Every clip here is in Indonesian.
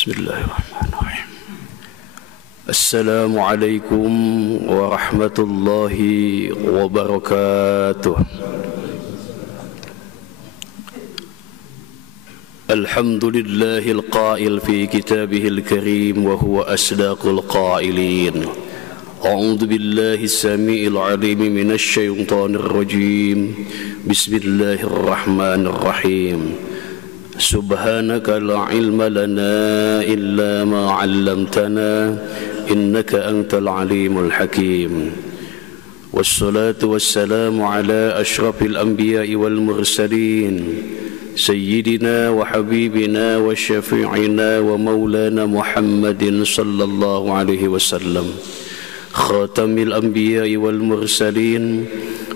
Bismillahirrahmanirrahim. Assalamualaikum warahmatullahi wabarakatuh. Alhamdulillahil qail fi kitabihil karim wa huwa asdaqul qailin. A'udzu billahi samiil 'aliim minasy syaithanir rajim. Bismillahirrahmanirrahim. Subhanaka la ilma lana illa ma 'allamtana innaka antal alimul hakim. Wassalatu wassalamu ala asyrafil anbiya'i wal mursalin sayyidina wa habibina wa syafi'ina wa maulana Muhammadin sallallahu alaihi wasallam khatamil anbiya'i wal mursalin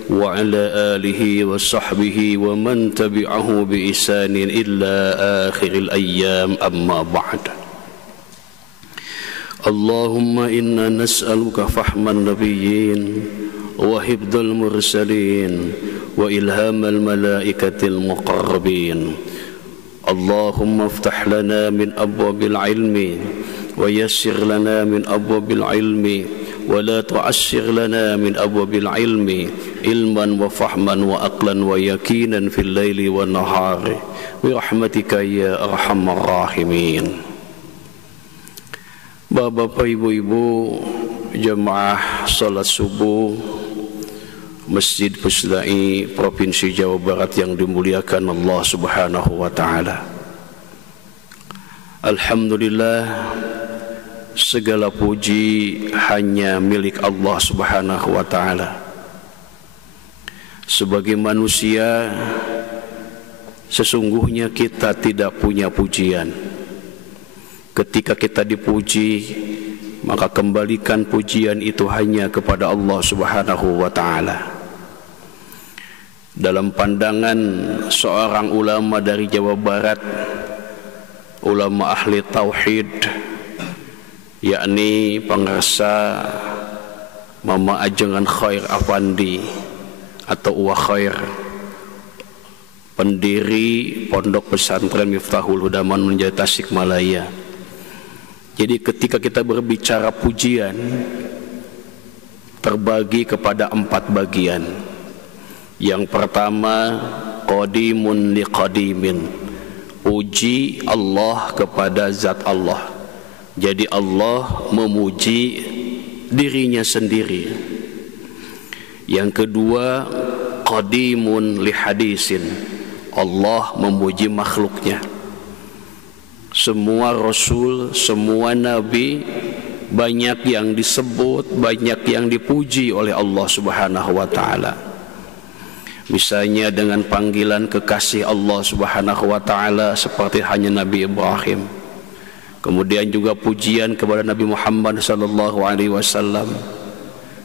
wa ala alihi wa sahbihi wa man tabi'ahu bi ihsanin illa akhiril ayyam, amma ba'd. Allahumma inna nas'aluka fahman nabiyyin wa hibdal mursalin wa ilhamal malaikatil muqarrabin. Allahumma iftah lana min abwabil ilmi wa yassir lana min abwabil ilmi wa la tu'assir lana min abwabil ilmi ilman wa fahman wa aqlan wa yaqinan fil laili wa nahari bi rahmatika ya arhamar rahimin. Bapak-bapak, ibu-ibu, jemaah salat subuh Masjid Pusdai Provinsi Jawa Barat yang dimuliakan Allah Subhanahu wa taala. Alhamdulillah, segala puji hanya milik Allah Subhanahu wa taala. Sebagai manusia, sesungguhnya kita tidak punya pujian. Ketika kita dipuji, maka kembalikan pujian itu hanya kepada Allah Subhanahu wa taala. Dalam pandangan seorang ulama dari Jawa Barat, ulama ahli tauhid, yakni pengarsa Mama Ajengan Khair Afandi atau Uwa Khair, pendiri Pondok Pesantren Miftahul Huda Manunjaya Tasikmalaya. Jadi ketika kita berbicara pujian, terbagi kepada 4 bagian. Yang pertama, qadimun liqadimin, puji Allah kepada zat Allah. Jadi Allah memuji dirinya sendiri. Yang kedua, qadimun lihadisin, Allah memuji makhluknya. Semua rasul, semua nabi, banyak yang disebut, banyak yang dipuji oleh Allah Subhanahu wa taala. Misalnya dengan panggilan kekasih Allah Subhanahu wa taala seperti hanya Nabi Ibrahim. Kemudian juga pujian kepada Nabi Muhammad sallallahu alaihi wasallam.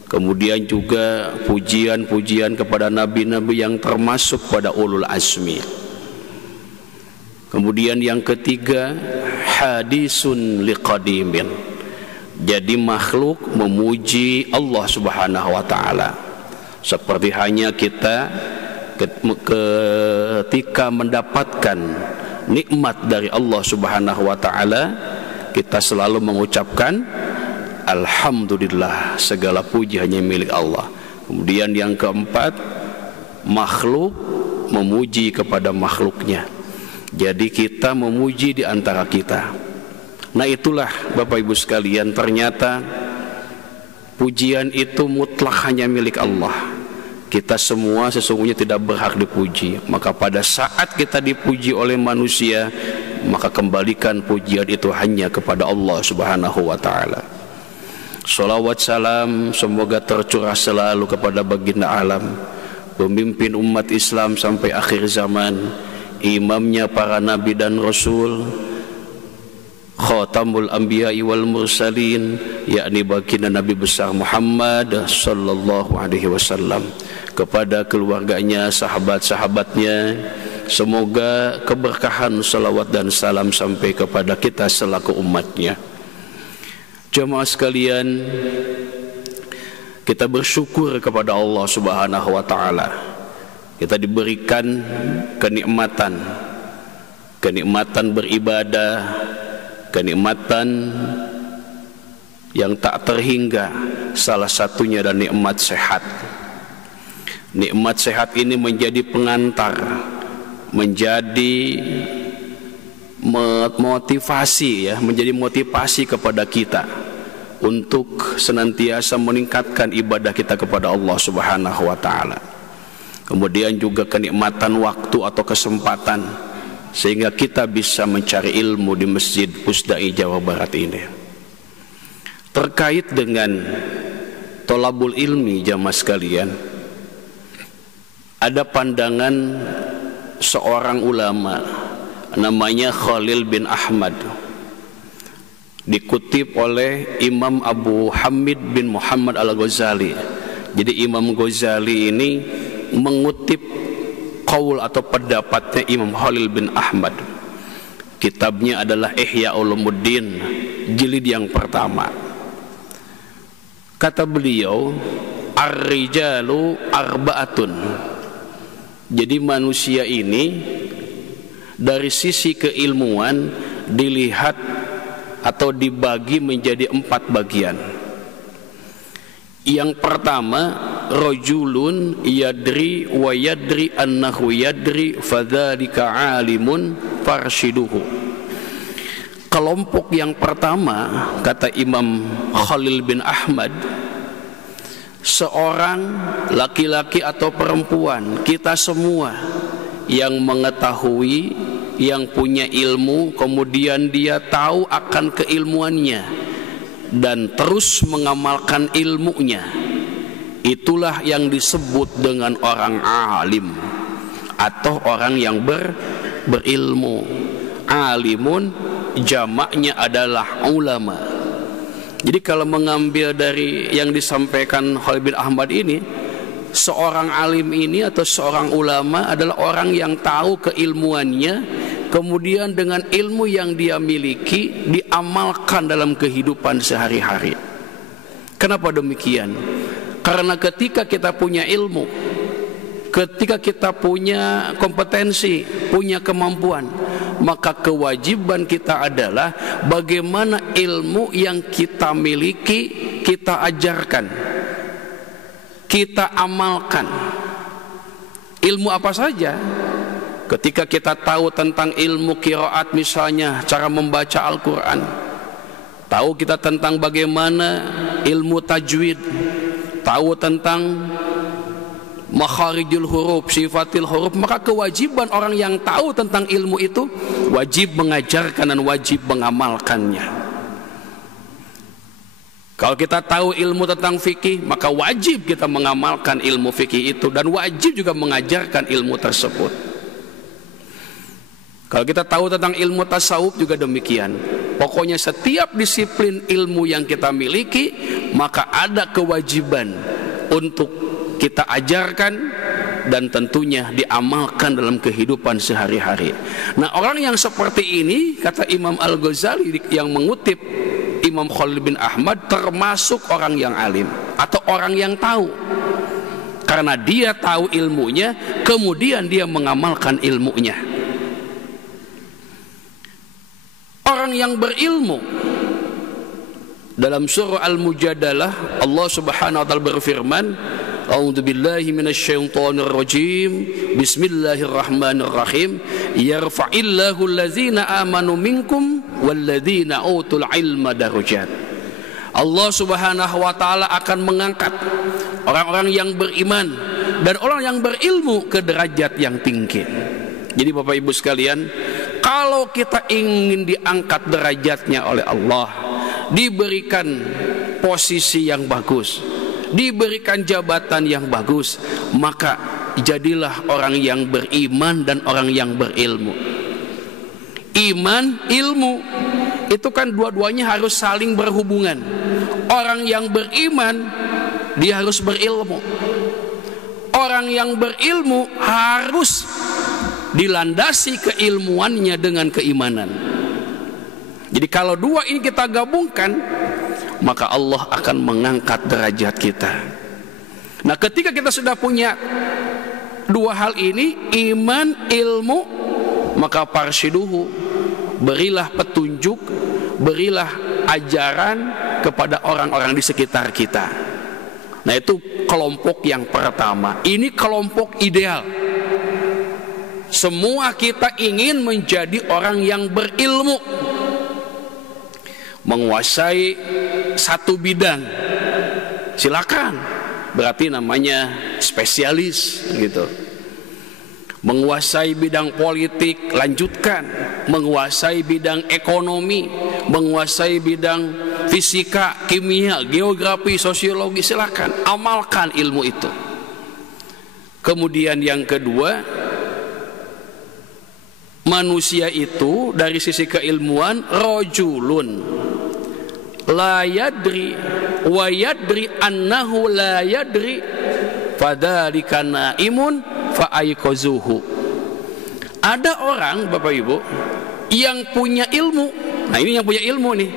Kemudian juga pujian-pujian kepada nabi-nabi yang termasuk pada ulul azmi. Kemudian yang ketiga, hadisun liqadimin. Jadi makhluk memuji Allah Subhanahu wa taala. Seperti hanya kita ketika mendapatkan nikmat dari Allah Subhanahu wa taala, kita selalu mengucapkan alhamdulillah, segala puji hanya milik Allah. Kemudian yang keempat, makhluk memuji kepada makhluknya. Jadi kita memuji di antara kita. Nah, itulah Bapak Ibu sekalian, ternyata pujian itu mutlak hanya milik Allah. Kita semua sesungguhnya tidak berhak dipuji. Maka pada saat kita dipuji oleh manusia, maka kembalikan pujian itu hanya kepada Allah Subhanahu wa taala. Salawat salam semoga tercurah selalu kepada baginda alam, pemimpin umat Islam sampai akhir zaman, imamnya para nabi dan rasul, khatamul anbiya'i wal mursalin, yakni baginda Nabi besar Muhammad sallallahu alaihi wasallam, kepada keluarganya, sahabat-sahabatnya. Semoga keberkahan salawat dan salam sampai kepada kita selaku umatnya. Jemaah sekalian, kita bersyukur kepada Allah Subhanahu wa taala. Kita diberikan kenikmatan beribadah, kenikmatan yang tak terhingga, salah satunya adalah nikmat sehat. Nikmat sehat ini menjadi pengantar, menjadi motivasi, menjadi motivasi kepada kita untuk senantiasa meningkatkan ibadah kita kepada Allah Subhanahu wa taala. Kemudian juga kenikmatan waktu atau kesempatan sehingga kita bisa mencari ilmu di Masjid Pusdai Jawa Barat ini. Terkait dengan tolabul ilmi, jamaah sekalian, ada pandangan seorang ulama namanya Khalil bin Ahmad, dikutip oleh Imam Abu Hamid bin Muhammad Al-Ghazali. Jadi Imam Ghazali ini mengutip qaul atau pendapatnya Imam Khalil bin Ahmad. Kitabnya adalah Ihya Ulumuddin jilid yang pertama. Kata beliau, ar-rijalu arba'atun. Jadi manusia ini dari sisi keilmuan dilihat atau dibagi menjadi 4 bagian. Yang pertama, rajulun yadri wa yadri annahu yadri fadzalika alimun farshiduhu. Kelompok yang pertama, kata Imam Khalil bin Ahmad, seorang laki-laki atau perempuan, kita semua yang mengetahui, yang punya ilmu, kemudian dia tahu akan keilmuannya dan terus mengamalkan ilmunya, itulah yang disebut dengan orang alim atau orang yang berilmu. Alimun jamaknya adalah ulama. Jadi kalau mengambil dari yang disampaikan Khalil bin Ahmad ini, seorang alim ini atau seorang ulama adalah orang yang tahu keilmuannya, kemudian dengan ilmu yang dia miliki diamalkan dalam kehidupan sehari-hari. Kenapa demikian? Karena ketika kita punya ilmu, ketika kita punya kompetensi, punya kemampuan, maka kewajiban kita adalah bagaimana ilmu yang kita miliki kita ajarkan, kita amalkan. Ilmu apa saja? Ketika kita tahu tentang ilmu qiraat misalnya, cara membaca Al-Quran, tahu kita tentang bagaimana ilmu tajwid, tahu tentang makharijul huruf, sifatil huruf, maka kewajiban orang yang tahu tentang ilmu itu wajib mengajarkan dan wajib mengamalkannya. Kalau kita tahu ilmu tentang fikih, maka wajib kita mengamalkan ilmu fikih itu dan wajib juga mengajarkan ilmu tersebut. Kalau kita tahu tentang ilmu tasawuf juga demikian. Pokoknya setiap disiplin ilmu yang kita miliki, maka ada kewajiban untuk kita ajarkan dan tentunya diamalkan dalam kehidupan sehari-hari. Nah, orang yang seperti ini, kata Imam Al-Ghazali yang mengutip Imam Khalil bin Ahmad, termasuk orang yang alim atau orang yang tahu. Karena dia tahu ilmunya, kemudian dia mengamalkan ilmunya. Orang yang berilmu, dalam surah Al-Mujadalah Allah Subhanahu wa taala berfirman, A'udzu billahi minasyaitonir rajim. Bismillahirrahmanirrahim. Yarfa'illahu allazina amanu minkum walladzina utul ilma darajat. Allah Subhanahu wa taala akan mengangkat orang-orang yang beriman dan orang yang berilmu ke derajat yang tinggi. Jadi Bapak Ibu sekalian, kalau kita ingin diangkat derajatnya oleh Allah, diberikan posisi yang bagus, diberikan jabatan yang bagus, maka jadilah orang yang beriman dan orang yang berilmu. Iman, ilmu itu kan dua-duanya harus saling berhubungan. Orang yang beriman dia harus berilmu. Orang yang berilmu harus dilandasi keilmuannya dengan keimanan. Jadi kalau dua ini kita gabungkan, maka Allah akan mengangkat derajat kita. Nah, ketika kita sudah punya dua hal ini, iman, ilmu, maka farshiduhu, berilah petunjuk berilah ajaran kepada orang-orang di sekitar kita. Nah, itu kelompok yang pertama. Ini kelompok ideal. Semua kita ingin menjadi orang yang berilmu, menguasai satu bidang. Silakan, berarti namanya spesialis gitu. Menguasai bidang politik, lanjutkan. Menguasai bidang ekonomi, menguasai bidang fisika, kimia, geografi, sosiologi, silakan amalkan ilmu itu. Kemudian yang kedua, manusia itu dari sisi keilmuan rajulun la yadri wa yadri annahu la yadri fadzalika naimun fa ayqazuhu. Ada orang, Bapak Ibu, yang punya ilmu. Nah, ini yang punya ilmu nih,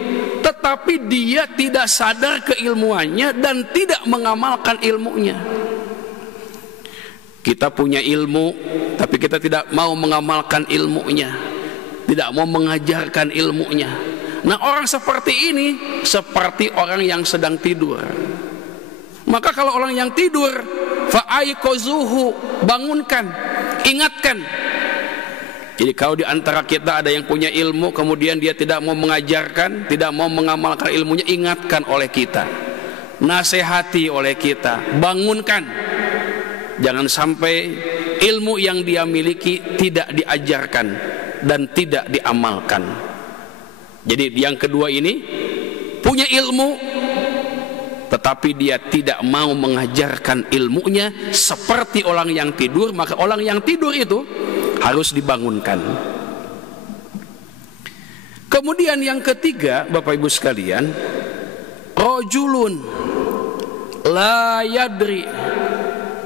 tetapi dia tidak sadar keilmuannya dan tidak mengamalkan ilmunya. Kita punya ilmu, tapi kita tidak mau mengamalkan ilmunya, tidak mau mengajarkan ilmunya. Nah, orang seperti ini seperti orang yang sedang tidur. Maka kalau orang yang tidur, fa'aiqazuhu, bangunkan, ingatkan. Jadi kalau di antara kita ada yang punya ilmu, kemudian dia tidak mau mengajarkan, tidak mau mengamalkan ilmunya, ingatkan oleh kita, nasihati oleh kita, bangunkan. Jangan sampai ilmu yang dia miliki tidak diajarkan dan tidak diamalkan. Jadi yang kedua ini punya ilmu, tetapi dia tidak mau mengajarkan ilmunya seperti orang yang tidur. Maka orang yang tidur itu harus dibangunkan. Kemudian yang ketiga, Bapak Ibu sekalian, rajulun la yadri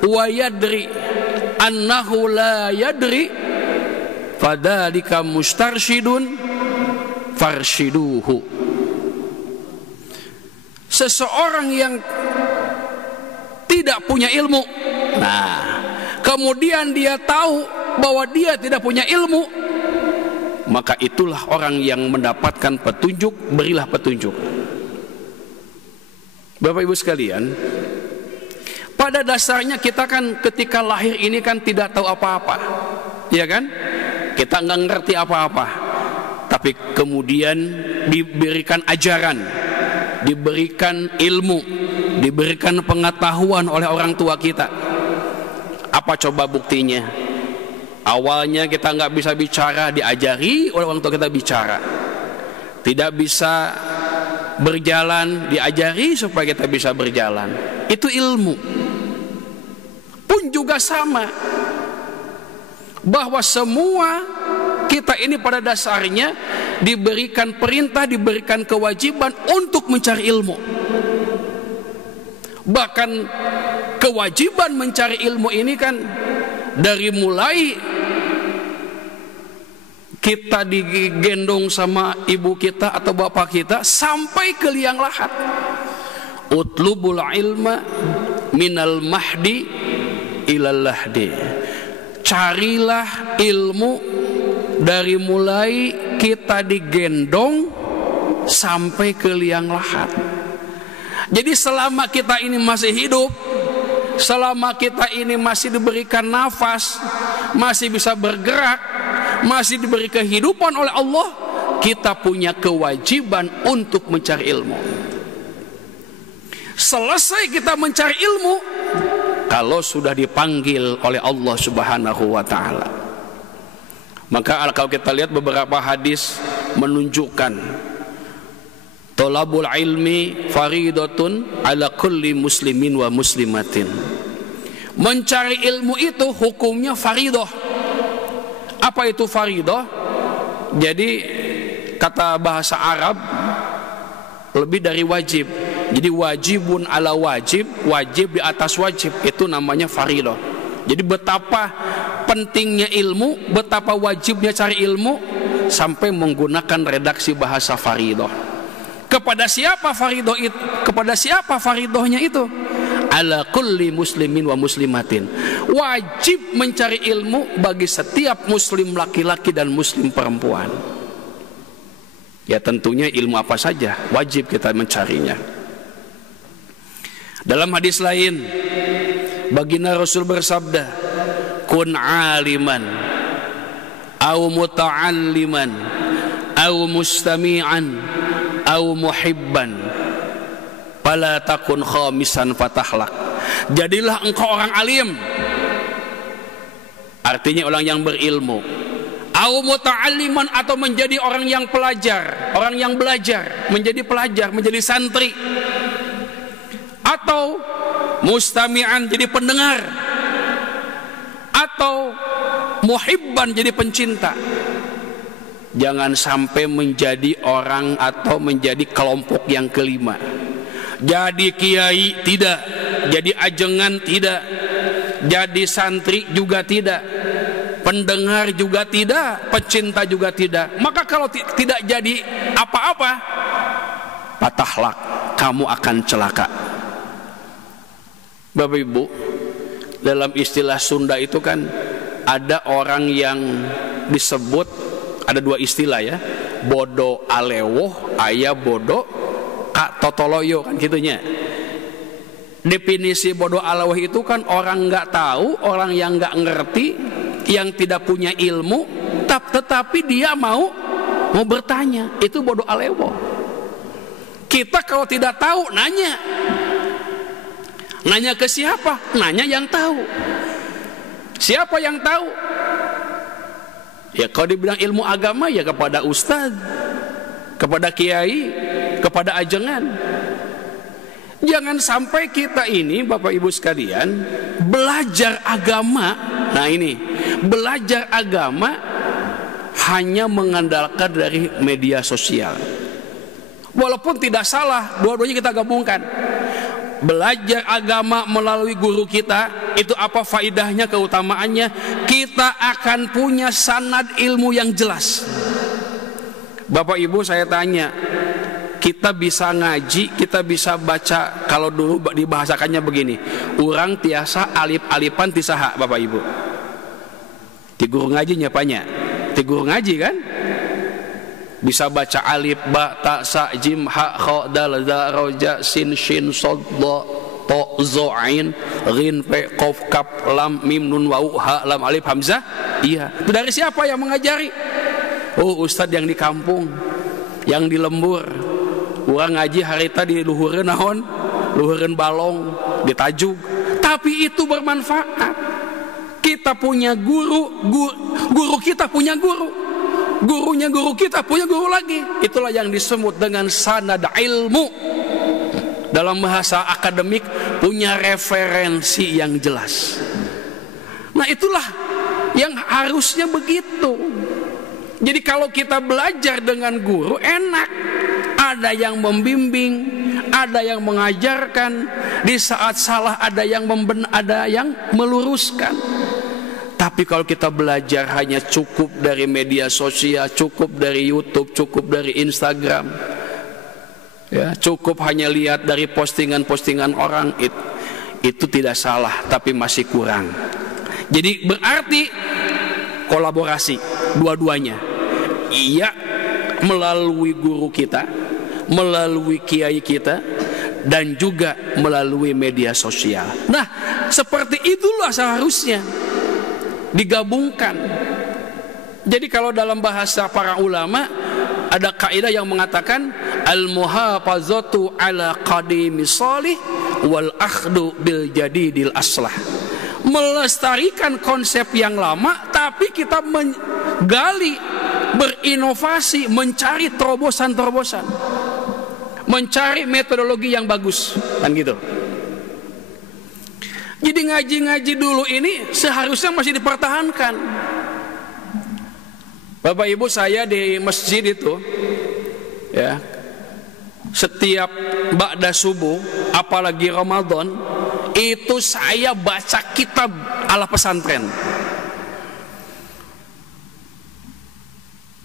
wa yadri annahu la yadri fadzalika mustarsyidun farshiduhu. Seseorang yang tidak punya ilmu, nah kemudian dia tahu bahwa dia tidak punya ilmu, maka itulah orang yang mendapatkan petunjuk, berilah petunjuk. Bapak Ibu sekalian, pada dasarnya kita kan ketika lahir ini kan tidak tahu apa-apa, ya kan? Kita nggak ngerti apa-apa, tapi kemudian diberikan ajaran, diberikan ilmu, diberikan pengetahuan oleh orang tua kita. Apa coba buktinya? Awalnya kita nggak bisa bicara, diajari oleh orang tua kita bicara. Tidak bisa berjalan, diajari supaya kita bisa berjalan. Itu ilmu. Pun juga sama, bahwa semua kita ini pada dasarnya diberikan perintah, diberikan kewajiban untuk mencari ilmu. Bahkan kewajiban mencari ilmu ini kan dari mulai kita digendong sama ibu kita atau bapak kita sampai ke liang lahat. Utlubul ilma minal mahdi ilal lahdi. Carilah ilmu dari mulai kita digendong sampai ke liang lahat. Jadi selama kita ini masih hidup, selama kita ini masih diberikan nafas, masih bisa bergerak, masih diberi kehidupan oleh Allah, kita punya kewajiban untuk mencari ilmu. Selesai kita mencari ilmu, kalau sudah dipanggil oleh Allah Subhanahu wa ta'ala, maka kalau kita lihat beberapa hadis menunjukkan thalabul ilmi faridatun ala kulli muslimin wa muslimatin. Mencari ilmu itu hukumnya faridah. Apa itu faridah? Jadi kata bahasa Arab lebih dari wajib. Jadi wajibun ala wajib, wajib di atas wajib, itu namanya faridah. Jadi betapa pentingnya ilmu, betapa wajibnya cari ilmu, sampai menggunakan redaksi bahasa faridah. Kepada siapa faridah itu? Kepada siapa faridahnya itu? Ala kulli muslimin wa muslimatin. Wajib mencari ilmu bagi setiap muslim laki-laki dan muslim perempuan. Ya tentunya ilmu apa saja wajib kita mencarinya. Dalam hadis lain, baginda Rasul bersabda, kun aliman au muta'alliman au mustami'an au muhibban fala takun khamisan fatahlak. Jadilah engkau orang alim, artinya orang yang berilmu, au muta'alliman atau menjadi orang yang pelajar, orang yang belajar, menjadi pelajar, menjadi santri, atau mustami'an jadi pendengar, atau muhibban jadi pencinta. Jangan sampai menjadi orang atau menjadi kelompok yang kelima. Jadi kiai tidak, jadi ajengan tidak, jadi santri juga tidak, pendengar juga tidak, pecinta juga tidak. Maka kalau tidak jadi apa-apa, patahlak, kamu akan celaka. Bapak Ibu, dalam istilah Sunda itu kan ada orang yang disebut, ada dua istilah ya, bodo alewoh, aya bodo kak totoloyo, kan gitunya. Definisi bodo alewoh itu kan orang nggak tahu, orang yang nggak ngerti, yang tidak punya ilmu, tetapi dia mau bertanya, itu bodo alewoh. Kita kalau tidak tahu nanya. Nanya ke siapa? Nanya yang tahu. Siapa yang tahu? Ya kalau dibilang ilmu agama ya kepada ustaz, kepada kiai, kepada ajengan. Jangan sampai kita ini Bapak Ibu sekalian belajar agama. Nah ini, belajar agama hanya mengandalkan dari media sosial. Walaupun tidak salah, dua-duanya kita gabungkan. Belajar agama melalui guru kita, itu apa faidahnya, keutamaannya? Kita akan punya sanad ilmu yang jelas. Bapak Ibu saya tanya, kita bisa ngaji, kita bisa baca, kalau dulu dibahasakannya begini, urang tiasa alip-alipan tisaha. Bapak Ibu, di guru ngaji nyapanya? Di guru ngaji kan? Bisa baca alif, ba, ta, sa, jim, ha, kha, dal, za, ro, ja, sin, shin, sod, do, to, zo, ain, rin, pe, kof, kap, lam, mim, nun, wau, ha, lam, alif, hamzah. Iya. Itu dari siapa yang mengajari? Oh, ustadz yang di kampung, yang di lembur. Orang ngaji harita di luhureun naon? Luhureun balong, di tajuk. Tapi itu bermanfaat. Kita punya guru, guru kita punya guru. Gurunya guru kita punya guru lagi. Itulah yang disebut dengan sanad ilmu. Dalam bahasa akademik punya referensi yang jelas. Nah itulah yang harusnya begitu. Jadi kalau kita belajar dengan guru enak. Ada yang membimbing, ada yang mengajarkan. Di saat salah ada yang meluruskan. Tapi kalau kita belajar hanya cukup dari media sosial, cukup dari YouTube, cukup dari Instagram, ya, cukup hanya lihat dari postingan-postingan orang, itu tidak salah, tapi masih kurang. Jadi berarti kolaborasi dua-duanya. Iya, melalui guru kita, melalui kiai kita, dan juga melalui media sosial. Nah, seperti itulah seharusnya digabungkan. Jadi kalau dalam bahasa para ulama ada kaidah yang mengatakan al-muhafazatu ala qadimi shalih wal akhdu bil jadidil aslah. Melestarikan konsep yang lama tapi kita menggali, berinovasi, mencari terobosan-terobosan, mencari metodologi yang bagus, kan gitu. Jadi ngaji-ngaji dulu ini seharusnya masih dipertahankan. Bapak Ibu, saya di masjid itu ya, setiap ba'da subuh apalagi Ramadan itu saya baca kitab ala pesantren.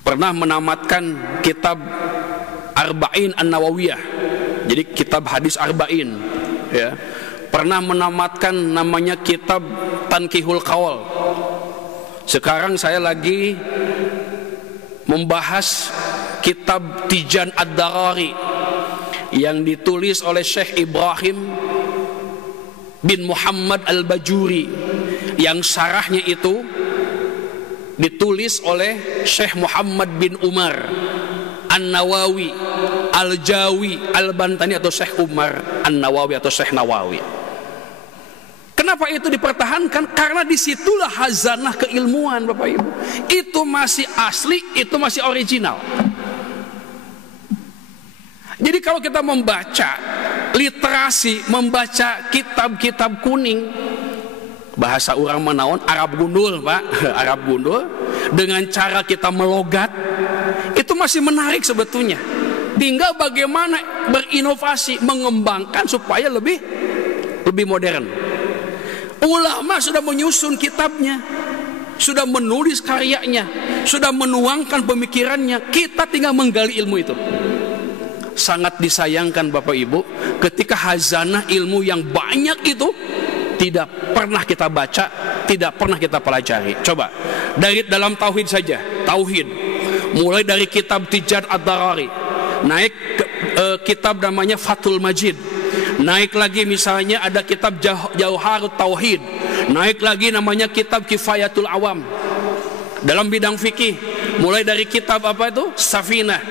Pernah menamatkan kitab Arba'in An-Nawawiyah. Jadi kitab hadis Arba'in ya. Pernah menamatkan namanya kitab Tankihul Qaul. Sekarang saya lagi membahas kitab Tijan Ad-Darari yang ditulis oleh Syekh Ibrahim bin Muhammad Al-Bajuri, yang syarahnya itu ditulis oleh Syekh Muhammad bin Umar An-Nawawi Al-Jawi Al-Bantani atau Syekh Umar An-Nawawi atau Syekh Nawawi. Kenapa itu dipertahankan? Karena disitulah hazanah keilmuan, Bapak Ibu. Itu masih asli, itu masih original. Jadi kalau kita membaca literasi, membaca kitab-kitab kuning, bahasa orang menaon Arab gundul, Pak, Arab gundul, dengan cara kita melogat, itu masih menarik sebetulnya. Tinggal bagaimana berinovasi, mengembangkan supaya lebih modern. Ulama sudah menyusun kitabnya, sudah menulis karyanya, sudah menuangkan pemikirannya. Kita tinggal menggali ilmu itu. Sangat disayangkan Bapak Ibu, ketika hazanah ilmu yang banyak itu tidak pernah kita baca, tidak pernah kita pelajari. Coba dari dalam tauhid saja, tauhid. Mulai dari kitab Tijan Ad-Darari, naik ke kitab namanya Fathul Majid. Naik lagi misalnya ada kitab Jauharut Tauhid. Naik lagi namanya kitab Kifayatul Awam. Dalam bidang fikih, mulai dari kitab apa itu? Safinah.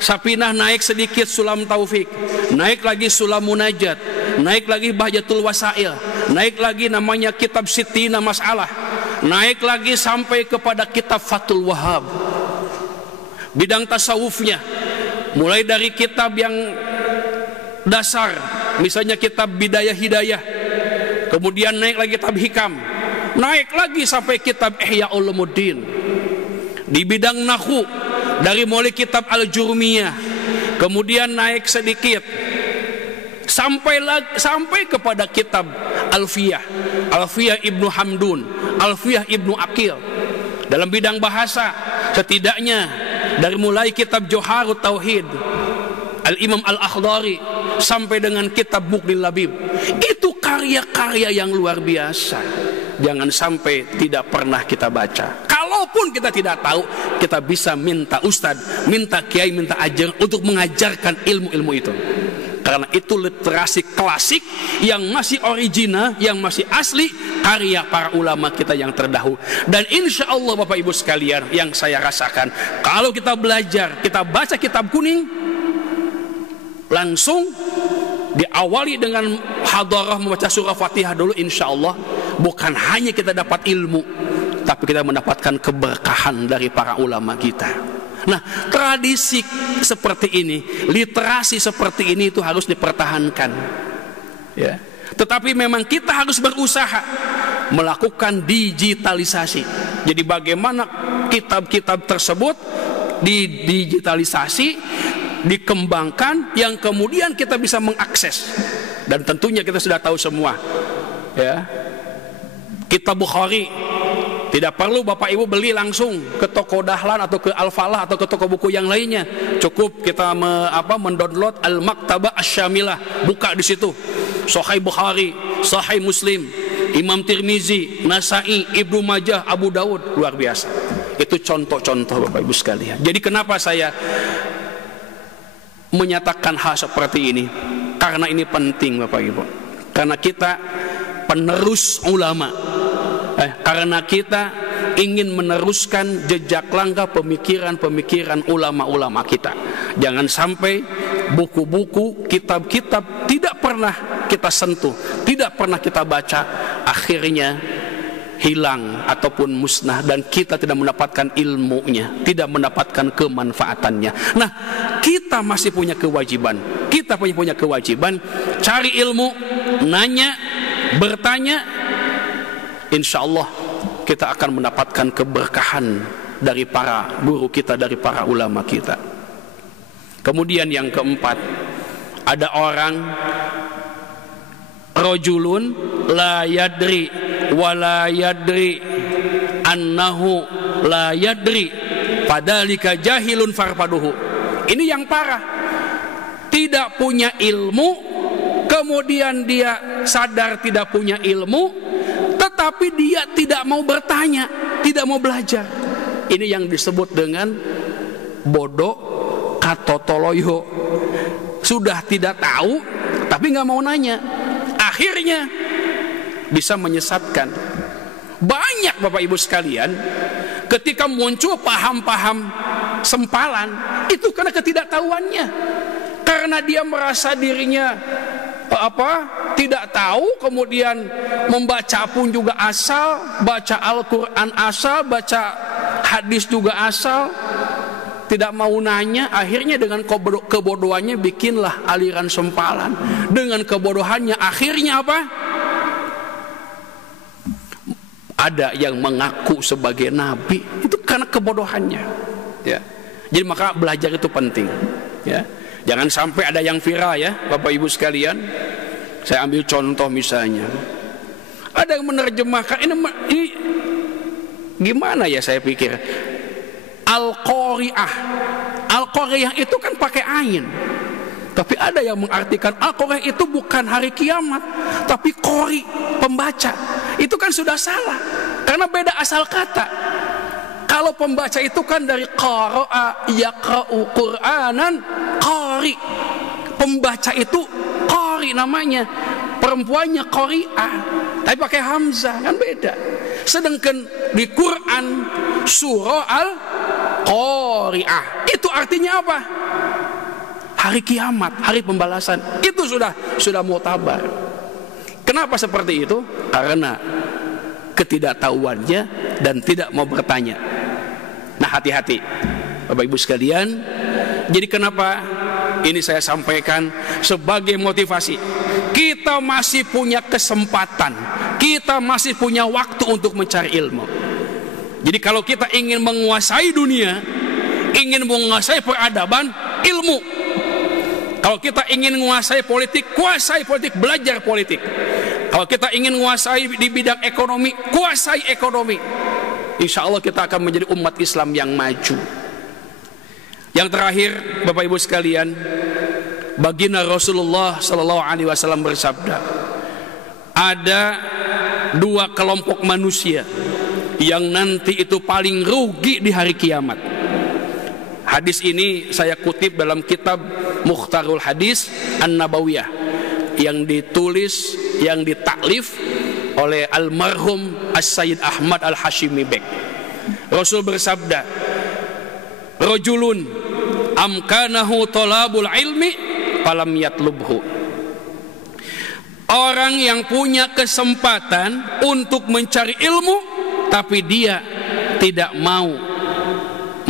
Safinah naik sedikit Sulam Taufik. Naik lagi Sulam Munajat. Naik lagi Bahjatul Wasail. Naik lagi namanya kitab Sittina Mas'alah. Naik lagi sampai kepada kitab Fathul Wahhab. Bidang tasawufnya, mulai dari kitab yang dasar, misalnya kitab Bidayah Hidayah, kemudian naik lagi kitab Hikam, naik lagi sampai kitab Ihya Ulumuddin. Di bidang nahwu, dari mulai kitab Al-Jurmiyah, kemudian naik sedikit sampai kepada kitab Alfiyah, Alfiyah Ibnu Hamdun, Alfiyah Ibnu Aqil. Dalam bidang bahasa, setidaknya dari mulai kitab Jauharut Tauhid Al-Imam Al-Akhdari sampai dengan kitab Muqnil Labib, itu karya-karya yang luar biasa. Jangan sampai tidak pernah kita baca. Kalaupun kita tidak tahu, kita bisa minta ustadz, minta kiai, minta ajar untuk mengajarkan ilmu-ilmu itu. Karena itu literasi klasik yang masih original, yang masih asli, karya para ulama kita yang terdahulu. Dan insya Allah Bapak Ibu sekalian, yang saya rasakan, kalau kita belajar, kita baca kitab kuning, langsung diawali dengan hadarah membaca surah Fatihah dulu, insya Allah bukan hanya kita dapat ilmu, tapi kita mendapatkan keberkahan dari para ulama kita. Nah, tradisi seperti ini, literasi seperti ini itu harus dipertahankan, ya. Tetapi memang kita harus berusaha melakukan digitalisasi. Jadi bagaimana kitab-kitab tersebut didigitalisasi, dikembangkan, yang kemudian kita bisa mengakses. Dan tentunya kita sudah tahu semua, ya, kitab Bukhari tidak perlu Bapak Ibu beli langsung ke toko Dahlan atau ke Al-Falah atau ke toko buku yang lainnya. Cukup kita mendownload Al-Maktabah Asy-Syamilah, buka di situ Sahih Bukhari, Sahih Muslim, Imam Tirmizi, Nasai, Ibnu Majah, Abu Daud. Luar biasa. Itu contoh-contoh Bapak Ibu sekalian. Jadi kenapa saya menyatakan hal seperti ini? Karena ini penting Bapak Ibu. Karena kita penerus ulama. Karena kita ingin meneruskan jejak langkah pemikiran-pemikiran ulama-ulama kita. Jangan sampai buku-buku, kitab-kitab tidak pernah kita sentuh, tidak pernah kita baca, akhirnya hilang ataupun musnah, dan kita tidak mendapatkan ilmunya, tidak mendapatkan kemanfaatannya. Nah, kita masih punya kewajiban, kita punya kewajiban cari ilmu, nanya, bertanya. Insya Allah kita akan mendapatkan keberkahan dari para guru kita, dari para ulama kita. Kemudian yang keempat, ada orang rajulun la yadri wa la yadri annahu la yadri padalika jahilun farfaduhu. Ini yang parah. Tidak punya ilmu, kemudian dia sadar tidak punya ilmu, tetapi dia tidak mau bertanya, tidak mau belajar. Ini yang disebut dengan bodoh katotoloyo. Sudah tidak tahu tapi nggak mau nanya, akhirnya bisa menyesatkan. Banyak Bapak Ibu sekalian ketika muncul paham-paham sempalan itu karena ketidaktahuannya, karena dia merasa dirinya tidak tahu, kemudian membaca pun juga asal, baca Al-Quran asal, baca hadis juga asal, tidak mau nanya. Akhirnya dengan kebodohannya bikinlah aliran sempalan. Dengan kebodohannya akhirnya apa? Ada yang mengaku sebagai nabi, itu karena kebodohannya, ya. Jadi maka belajar itu penting, ya. Jangan sampai ada yang viral, ya Bapak Ibu sekalian. Saya ambil contoh misalnya, ada yang menerjemahkan ini gimana ya, saya pikir Al-Qari'ah. Al-Qari'ah itu kan pakai ain, tapi ada yang mengartikan Al-Qari'ah itu bukan hari kiamat, tapi qari, pembaca. Itu kan sudah salah, karena beda asal kata. Kalau pembaca itu kan dari qara'a yaqra'u Qur'anan, qari. Pembaca itu qari namanya, perempuannya qari'ah, tapi pakai hamzah, kan beda. Sedangkan di Quran surah Al-Qari'ah itu artinya apa? Hari kiamat, hari pembalasan. Itu sudah mu'tabar. Kenapa seperti itu? Karena ketidaktahuannya dan tidak mau bertanya. Nah, hati-hati Bapak Ibu sekalian. Jadi kenapa ini saya sampaikan sebagai motivasi? Kita masih punya kesempatan, kita masih punya waktu untuk mencari ilmu. Jadi kalau kita ingin menguasai dunia, ingin menguasai peradaban, ilmu. Kalau kita ingin menguasai politik, kuasai politik, belajar politik. Kalau kita ingin menguasai di bidang ekonomi, kuasai ekonomi. Insya Allah kita akan menjadi umat Islam yang maju. Yang terakhir, Bapak Ibu sekalian, baginda Rasulullah Sallallahu Alaihi Wasallam bersabda, ada dua kelompok manusia yang nanti itu paling rugi di hari kiamat. Hadis ini saya kutip dalam kitab Mukhtarul Hadis An-Nabawiyah yang ditulis, yang ditaklif oleh almarhum As-Sayyid Ahmad Al-Hashimi Bek. Rasul bersabda, rajulun amkanahu talabul ilmi falam yatlubhu. Orang yang punya kesempatan untuk mencari ilmu tapi dia tidak mau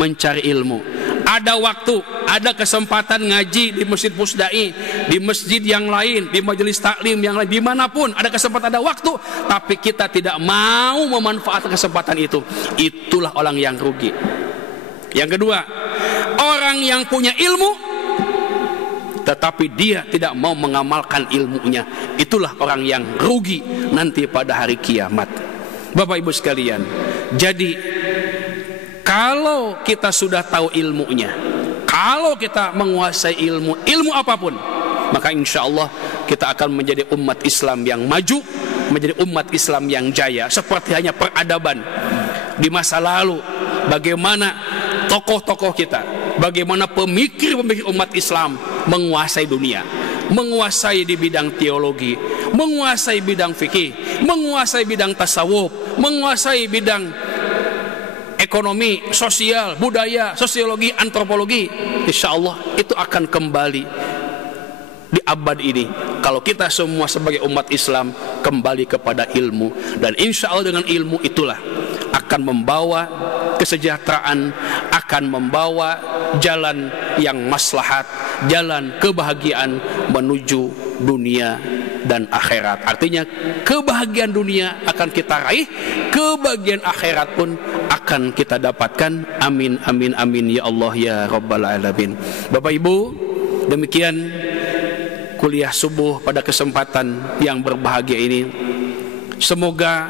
mencari ilmu. Ada waktu, ada kesempatan ngaji di Masjid Pusdai, di masjid yang lain, di majelis taklim yang lain, dimanapun ada kesempatan, ada waktu, tapi kita tidak mau memanfaatkan kesempatan itu. Itulah orang yang rugi. Yang kedua, orang yang punya ilmu tetapi dia tidak mau mengamalkan ilmunya, itulah orang yang rugi nanti pada hari kiamat. Bapak Ibu sekalian, jadi kalau kita sudah tahu ilmunya, kalau kita menguasai ilmu apapun, maka insya Allah kita akan menjadi umat Islam yang maju, menjadi umat Islam yang jaya. Seperti hanya peradaban di masa lalu, bagaimana tokoh-tokoh kita, bagaimana pemikir-pemikir umat Islam menguasai dunia, menguasai di bidang teologi, menguasai bidang fikih, menguasai bidang tasawuf, menguasai bidang ekonomi, sosial, budaya, sosiologi, antropologi. Insya Allah itu akan kembali di abad ini kalau kita semua sebagai umat Islam kembali kepada ilmu. Dan insya Allah dengan ilmu itulah akan membawa kesejahteraan, akan membawa jalan yang maslahat, jalan kebahagiaan menuju dunia dan akhirat. Artinya kebahagiaan dunia akan kita raih, kebahagiaan akhirat pun akan kita dapatkan. Amin amin amin ya Allah ya Rabbal Alamin. Bapak Ibu, demikian kuliah subuh pada kesempatan yang berbahagia ini. Semoga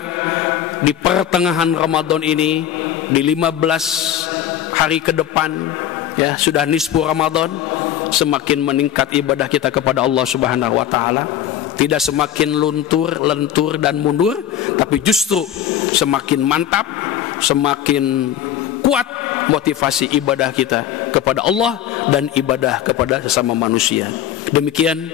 di pertengahan Ramadan ini, di 15 hari ke depan, ya sudah nisfu Ramadan, semakin meningkat ibadah kita kepada Allah Subhanahu wa taala. Tidak semakin luntur, lentur dan mundur, tapi justru semakin mantap, semakin kuat motivasi ibadah kita kepada Allah dan ibadah kepada sesama manusia. Demikian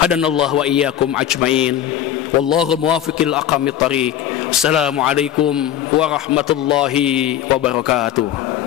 hadanallahu wa iyyakum ajmain. Wallahu muwaffiqil aqwamit thariq. Assalamualaikum warahmatullahi wabarakatuh.